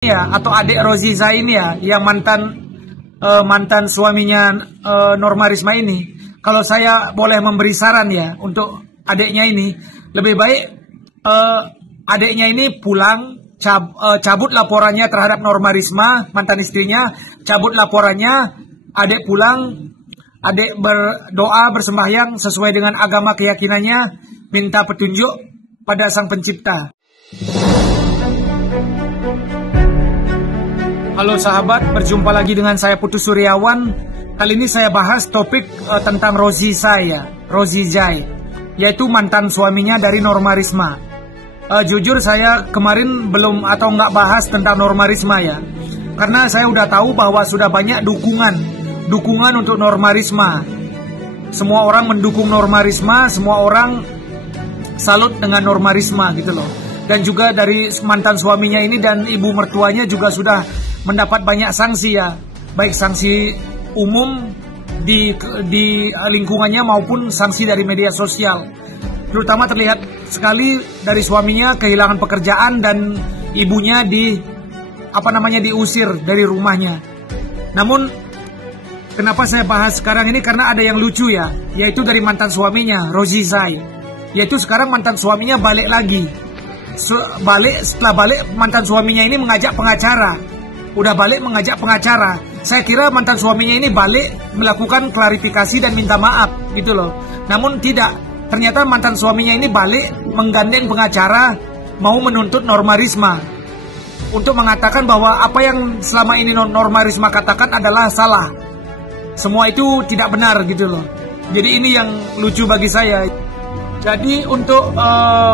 Ya, atau adik Roziza ini ya, yang mantan suaminya Norma Risma ini. Kalau saya boleh memberi saran ya untuk adiknya ini, lebih baik adiknya ini pulang, cabut laporannya terhadap Norma Risma, mantan istrinya, cabut laporannya, adik pulang, adik berdoa, bersembahyang sesuai dengan agama keyakinannya, minta petunjuk pada Sang Pencipta. Halo sahabat, berjumpa lagi dengan saya Putu Suryawan. Kali ini saya bahas topik tentang Roziza, yaitu mantan suaminya dari Norma Risma. Jujur saya kemarin belum atau nggak bahas tentang Norma Risma ya, karena saya udah tahu bahwa sudah banyak dukungan untuk Norma Risma. Semua orang mendukung Norma Risma, semua orang salut dengan Norma Risma gitu loh. Dan juga dari mantan suaminya ini dan ibu mertuanya juga sudah mendapat banyak sanksi ya, baik sanksi umum di lingkungannya maupun sanksi dari media sosial. Terutama terlihat sekali dari suaminya kehilangan pekerjaan dan ibunya diusir dari rumahnya. Namun kenapa saya bahas sekarang ini, karena ada yang lucu ya, yaitu dari mantan suaminya Roziza, yaitu sekarang mantan suaminya balik lagi. Setelah balik mantan suaminya ini mengajak pengacara. Udah balik mengajak pengacara. Saya kira mantan suaminya ini balik melakukan klarifikasi dan minta maaf gitu loh. Namun tidak. Ternyata mantan suaminya ini balik menggandeng pengacara, mau menuntut Norma Risma untuk mengatakan bahwa apa yang selama ini Norma Risma katakan adalah salah. Semua itu tidak benar gitu loh. Jadi ini yang lucu bagi saya. Jadi untuk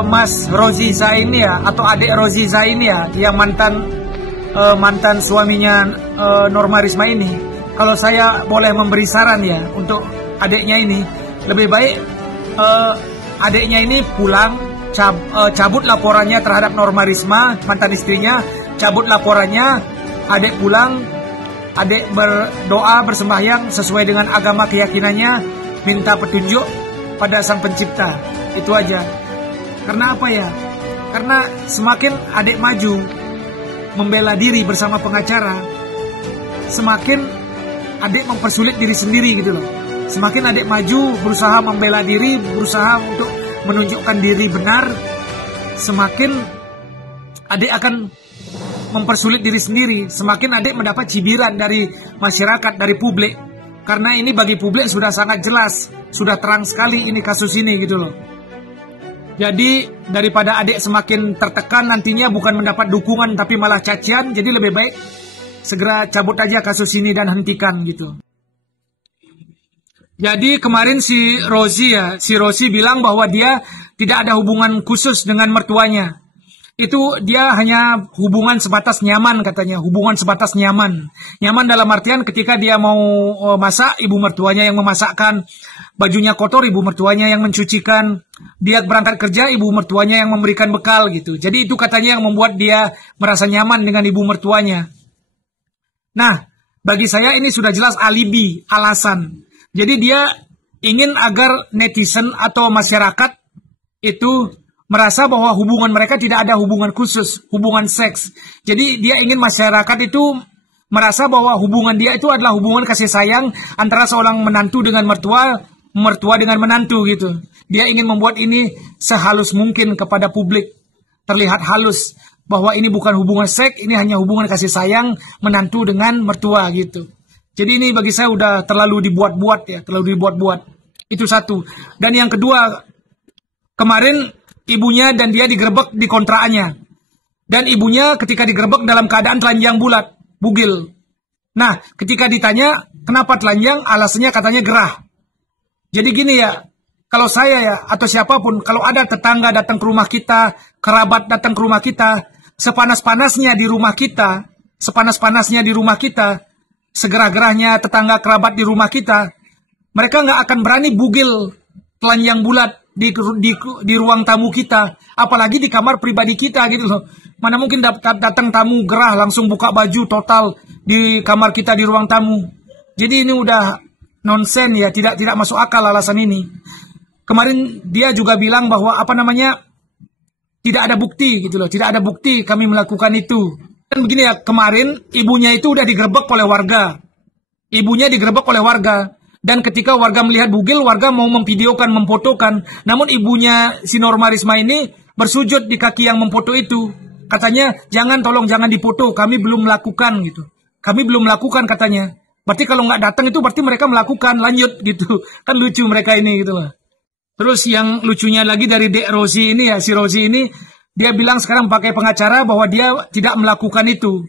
Mas Roziza ini ya, atau adik Roziza ini ya, yang mantan suaminya Norma Risma ini, kalau saya boleh memberi saran ya untuk adiknya ini, lebih baik adiknya ini pulang, cabut laporannya terhadap Norma Risma, mantan istrinya, cabut laporannya, adik pulang, adik berdoa, bersembahyang sesuai dengan agama keyakinannya, minta petunjuk pada Sang Pencipta. Itu aja. Karena apa ya? Karena semakin adik maju membela diri bersama pengacara, semakin adik mempersulit diri sendiri gitu loh. Semakin adik maju berusaha membela diri, berusaha untuk menunjukkan diri benar, semakin adik akan mempersulit diri sendiri. Semakin adik mendapat cibiran dari masyarakat, dari publik. Karena ini bagi publik sudah sangat jelas, sudah terang sekali ini kasus ini gitu loh. Jadi daripada adik semakin tertekan nantinya bukan mendapat dukungan tapi malah cacian, jadi lebih baik segera cabut aja kasus ini dan hentikan gitu. Jadi kemarin si Rozi bilang bahwa dia tidak ada hubungan khusus dengan mertuanya. Itu dia hanya hubungan sebatas nyaman katanya, hubungan sebatas nyaman. Nyaman dalam artian ketika dia mau masak, ibu mertuanya yang memasakkan, bajunya kotor, ibu mertuanya yang mencucikan, dia berangkat kerja, ibu mertuanya yang memberikan bekal gitu. Jadi itu katanya yang membuat dia merasa nyaman dengan ibu mertuanya. Nah, bagi saya ini sudah jelas alibi, alasan. Jadi dia ingin agar netizen atau masyarakat itu merasa bahwa hubungan mereka tidak ada hubungan khusus, hubungan seks. Jadi dia ingin masyarakat itu merasa bahwa hubungan dia itu adalah hubungan kasih sayang antara seorang menantu dengan mertua dengan menantu gitu. Dia ingin membuat ini sehalus mungkin kepada publik. Terlihat halus bahwa ini bukan hubungan seks, ini hanya hubungan kasih sayang menantu dengan mertua gitu. Jadi ini bagi saya udah terlalu dibuat-buat ya, terlalu dibuat-buat. Itu satu. Dan yang kedua, kemarin ibunya dan dia digerebek di kontraannya. Dan ibunya ketika digerebek dalam keadaan telanjang bulat, bugil. Nah, ketika ditanya kenapa telanjang, alasannya katanya gerah. Jadi gini ya, kalau saya ya, atau siapapun, kalau ada tetangga datang ke rumah kita, kerabat datang ke rumah kita, sepanas-panasnya di rumah kita, segerah-gerahnya tetangga kerabat di rumah kita, mereka nggak akan berani bugil telanjang bulat di ruang tamu kita, apalagi di kamar pribadi kita gitu loh. Mana mungkin datang tamu gerah langsung buka baju total di kamar kita di ruang tamu. Jadi ini udah nonsen ya, tidak masuk akal alasan ini. Kemarin dia juga bilang bahwa tidak ada bukti gitu loh, tidak ada bukti kami melakukan itu. Dan begini ya, kemarin ibunya itu udah digerebek oleh warga. Ibunya digerebek oleh warga. Dan ketika warga melihat bugil, warga mau memvideokan, memfotokan. Namun ibunya si Norma Risma ini bersujud di kaki yang memfoto itu. Katanya, tolong jangan dipoto, kami belum melakukan gitu. Kami belum melakukan katanya. Berarti kalau nggak datang itu berarti mereka melakukan, lanjut gitu. Kan lucu mereka ini gitu lah. Terus yang lucunya lagi dari Dek Rozi ini ya, si Rozi ini, dia bilang sekarang pakai pengacara bahwa dia tidak melakukan itu.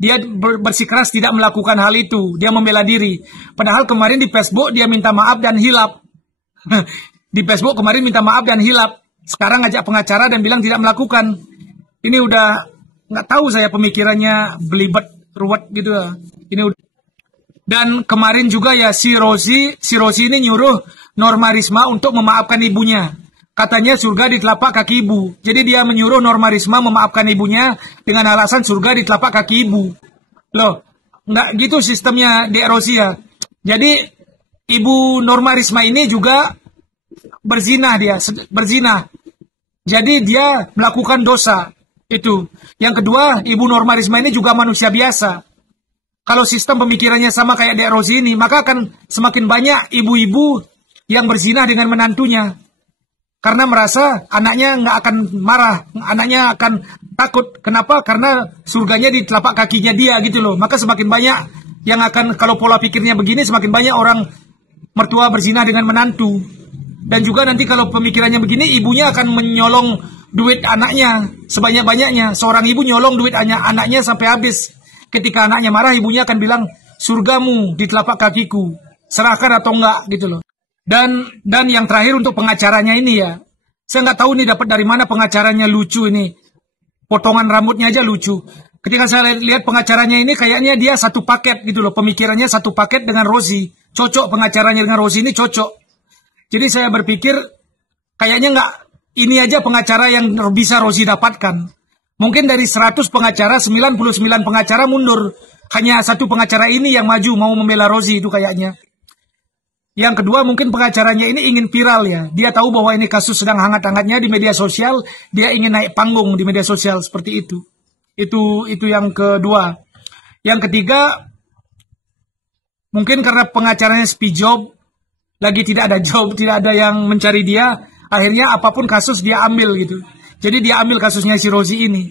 Dia bersikeras tidak melakukan hal itu. Dia membela diri. Padahal kemarin di Facebook dia minta maaf dan hilap. Di Facebook kemarin minta maaf dan hilap. Sekarang ngajak pengacara dan bilang tidak melakukan. Ini udah nggak tahu saya pemikirannya belibet, ruwet gitu ya. Ini udah. Dan kemarin juga ya si Rozi ini nyuruh Norma Risma untuk memaafkan ibunya. Katanya surga di telapak kaki ibu. Jadi dia menyuruh Norma Risma memaafkan ibunya dengan alasan surga di telapak kaki ibu. Loh, nggak gitu sistemnya Dek Rozi ya. Jadi ibu Norma Risma ini juga berzina. Jadi dia melakukan dosa. Itu. Yang kedua, ibu Norma Risma ini juga manusia biasa. Kalau sistem pemikirannya sama kayak Dek Rozi ini, maka akan semakin banyak ibu-ibu yang berzina dengan menantunya. Karena merasa anaknya nggak akan marah, anaknya akan takut. Kenapa? Karena surganya di telapak kakinya dia gitu loh. Maka semakin banyak yang akan, kalau pola pikirnya begini, semakin banyak orang mertua berzina dengan menantu. Dan juga nanti kalau pemikirannya begini, ibunya akan menyolong duit anaknya sebanyak-banyaknya. Seorang ibu nyolong duit anaknya sampai habis. Ketika anaknya marah, ibunya akan bilang, surgamu di telapak kakiku, serahkan atau enggak gitu loh. Dan yang terakhir untuk pengacaranya ini ya, saya nggak tahu nih dapat dari mana pengacaranya lucu ini. Potongan rambutnya aja lucu. Ketika saya lihat pengacaranya ini kayaknya dia satu paket gitu loh. Pemikirannya satu paket dengan Rozi. Cocok pengacaranya dengan Rozi ini cocok. Jadi saya berpikir kayaknya nggak, ini aja pengacara yang bisa Rozi dapatkan. Mungkin dari 100 pengacara, 99 pengacara mundur. Hanya satu pengacara ini yang maju mau membela Rozi itu kayaknya. Yang kedua, mungkin pengacaranya ini ingin viral ya. Dia tahu bahwa ini kasus sedang hangat-hangatnya di media sosial. Dia ingin naik panggung di media sosial seperti itu. Itu yang kedua. Yang ketiga, mungkin karena pengacaranya sepi job, lagi tidak ada job, tidak ada yang mencari dia. Akhirnya apapun kasus dia ambil gitu. Jadi dia ambil kasusnya si Rozi ini.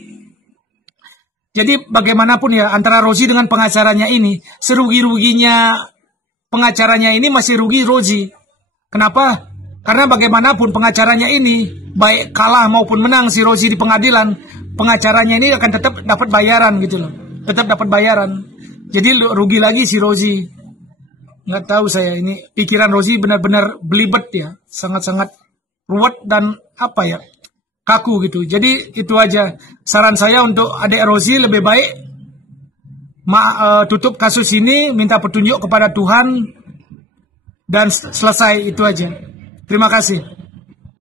Jadi bagaimanapun ya, antara Rozi dengan pengacaranya ini, serugi-ruginya pengacaranya ini masih rugi Rozi. Kenapa? Karena bagaimanapun pengacaranya ini, baik kalah maupun menang si Rozi di pengadilan, pengacaranya ini akan tetap dapat bayaran gitu loh. Tetap dapat bayaran. Jadi rugi lagi si Rozi. Nggak tahu saya, ini pikiran Rozi benar-benar belibet ya. Sangat-sangat ruwet dan apa ya, kaku gitu. Jadi itu aja. Saran saya untuk adik Rozi, lebih baik tutup kasus ini, minta petunjuk kepada Tuhan, dan selesai, itu aja. Terima kasih.